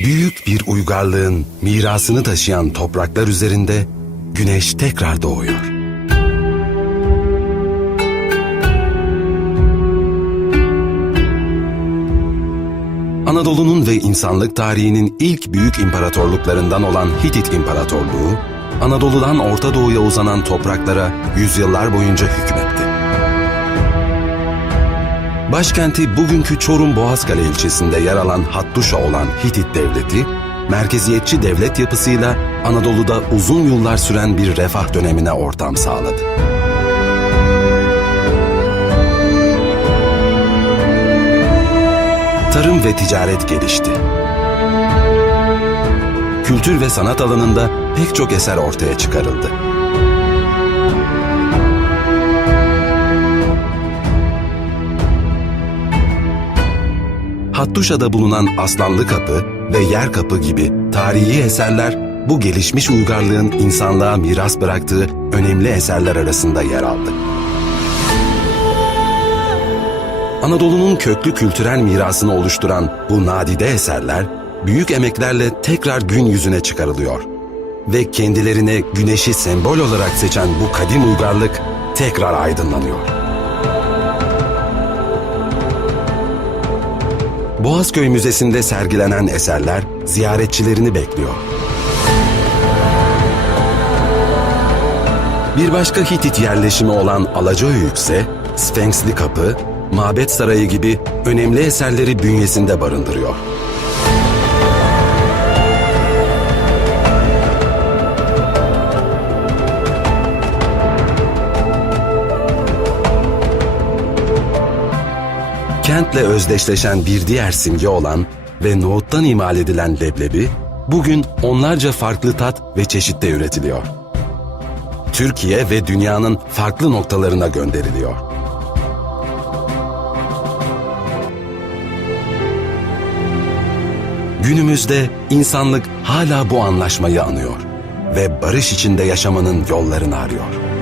Büyük bir uygarlığın mirasını taşıyan topraklar üzerinde güneş tekrar doğuyor. Anadolu'nun ve insanlık tarihinin ilk büyük imparatorluklarından olan Hitit İmparatorluğu, Anadolu'dan Orta Doğu'ya uzanan topraklara yüzyıllar boyunca hükmetti. Başkenti bugünkü Çorum Boğazkale ilçesinde yer alan Hattuşa olan Hitit Devleti, merkeziyetçi devlet yapısıyla Anadolu'da uzun yıllar süren bir refah dönemine ortam sağladı. Tarım ve ticaret gelişti. Kültür ve sanat alanında pek çok eser ortaya çıkarıldı. Hattuşa'da bulunan Aslanlı Kapı ve Yer Kapı gibi tarihi eserler bu gelişmiş uygarlığın insanlığa miras bıraktığı önemli eserler arasında yer aldı. Anadolu'nun köklü kültürel mirasını oluşturan bu nadide eserler büyük emeklerle tekrar gün yüzüne çıkarılıyor. Ve kendilerine güneşi sembol olarak seçen bu kadim uygarlık tekrar aydınlanıyor. Boğazköy Müzesi'nde sergilenen eserler ziyaretçilerini bekliyor. Bir başka Hitit yerleşimi olan Alacahöyük ise Sfenksli Kapı, Mabet Sarayı gibi önemli eserleri bünyesinde barındırıyor. Kentle özdeşleşen bir diğer simge olan ve nohuttan imal edilen leblebi, bugün onlarca farklı tat ve çeşitte üretiliyor. Türkiye ve dünyanın farklı noktalarına gönderiliyor. Günümüzde insanlık hala bu anlaşmayı anıyor ve barış içinde yaşamanın yollarını arıyor.